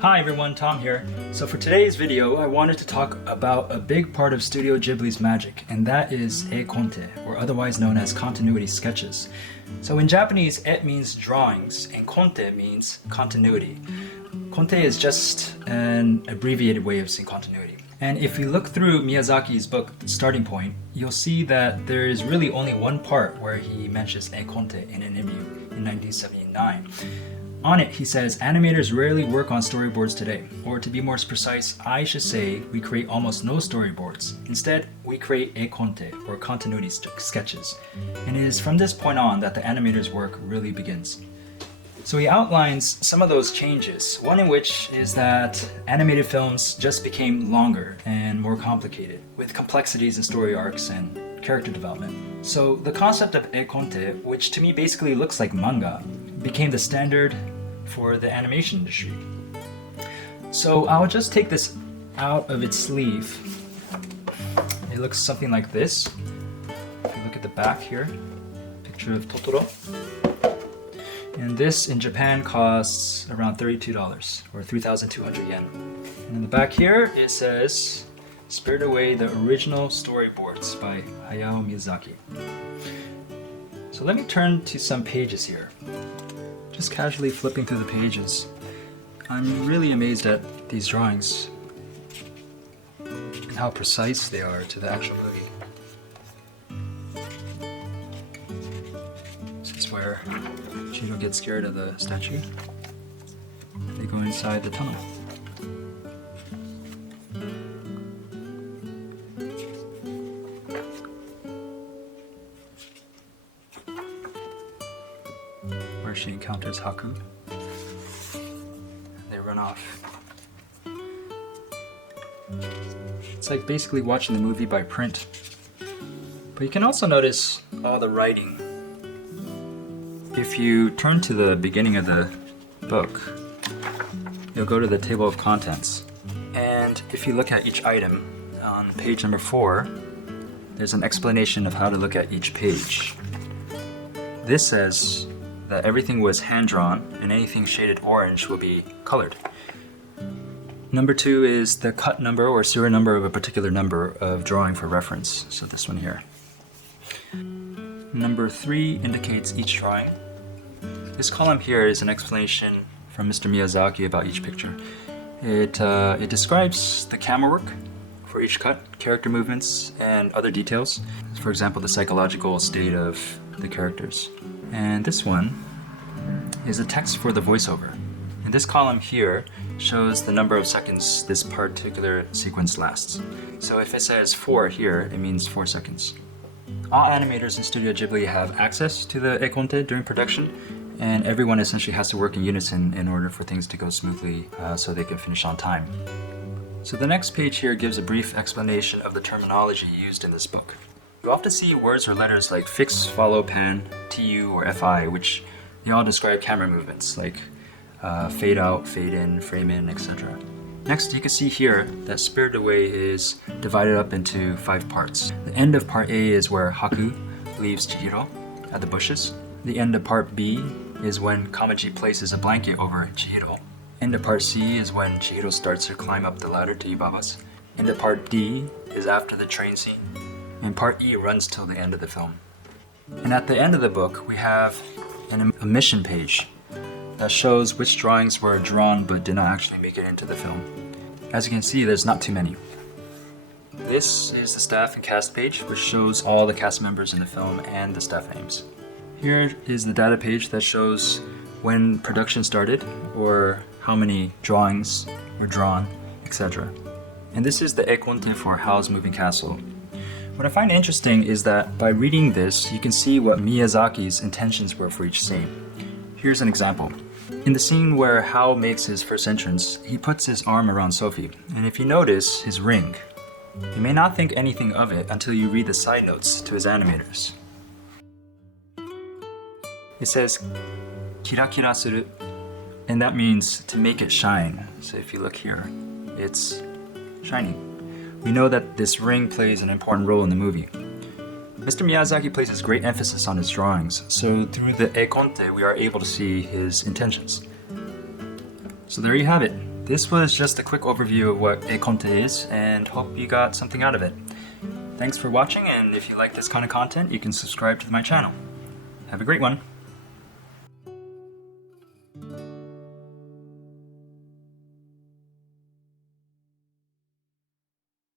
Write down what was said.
Hi everyone, Tom here. So for today's video, I wanted to talk about a big part of Studio Ghibli's magic, and that is e-konte, or otherwise known as continuity sketches. So in Japanese, e means drawings, and konte means continuity. Konte is just an abbreviated way of saying continuity. And if you look through Miyazaki's book, Starting Point, you'll see that there is really only one part where he mentions e-konte in an interview in 1979. On it, he says, animators rarely work on storyboards today. Or to be more precise, I should say we create almost no storyboards. Instead, we create e-konte, or continuity sketches. And it is from this point on that the animator's work really begins. So he outlines some of those changes, one in which is that animated films just became longer and more complicated, with complexities in story arcs and character development. So the concept of e-konte, which to me basically looks like manga, became the standard for the animation industry. So I'll just take this out of its sleeve. It looks something like this. If you look at the back here, picture of Totoro. And this in Japan costs around $32 or 3,200 yen. And in the back here it says, "Spirit Away the Original Storyboards by Hayao Miyazaki." So let me turn to some pages here. Just casually flipping through the pages. I'm really amazed at these drawings and how precise they are to the actual movie. This is where Chihiro gets scared of the statue. They go inside the tunnel. Where she encounters Haku. They run off. It's like basically watching the movie by print. But you can also notice all the writing. If you turn to the beginning of the book, you'll go to the table of contents. And if you look at each item on page number 4, there's an explanation of how to look at each page. This says that everything was hand-drawn and anything shaded orange will be colored. Number 2 is the cut number or serial number of a particular number of drawing for reference. So this one here. Number 3 indicates each drawing. This column here is an explanation from Mr. Miyazaki about each picture. It describes the camera work for each cut, character movements, and other details. For example, the psychological state of the characters. And this one is a text for the voiceover. And this column here shows the number of seconds this particular sequence lasts. So if it says 4 here, it means 4 seconds. All animators in Studio Ghibli have access to the e-konte during production, and everyone essentially has to work in unison in order for things to go smoothly so they can finish on time. So the next page here gives a brief explanation of the terminology used in this book. You often see words or letters like fix, follow, pan, TU, or FI, which they all describe camera movements like fade out, fade in, frame in, etc. Next, you can see here that Spirited Away is divided up into 5 parts. The end of part A is where Haku leaves Chihiro at the bushes. The end of part B is when Kamaji places a blanket over Chihiro. End of part C is when Chihiro starts to climb up the ladder to Yubaba's. End of part D is after the train scene. And part E runs till the end of the film. And at the end of the book, we have an omission page that shows which drawings were drawn but did not actually make it into the film. As you can see, there's not too many. This is the staff and cast page, which shows all the cast members in the film and the staff names. Here is the data page that shows when production started, or how many drawings were drawn, etc. And this is the e-konte for Howl's Moving Castle. What I find interesting is that by reading this, you can see what Miyazaki's intentions were for each scene. Here's an example. In the scene where Howl makes his first entrance, he puts his arm around Sophie, and if you notice his ring, you may not think anything of it until you read the side notes to his animators. It says, "Kira kira suru," and that means to make it shine. So if you look here, it's shining. We know that this ring plays an important role in the movie. Mr. Miyazaki places great emphasis on his drawings, so through the e-konte we are able to see his intentions. So there you have it. This was just a quick overview of what a conte is, and hope you got something out of it. Thanks for watching, and if you like this kind of content, you can subscribe to my channel. Have a great one.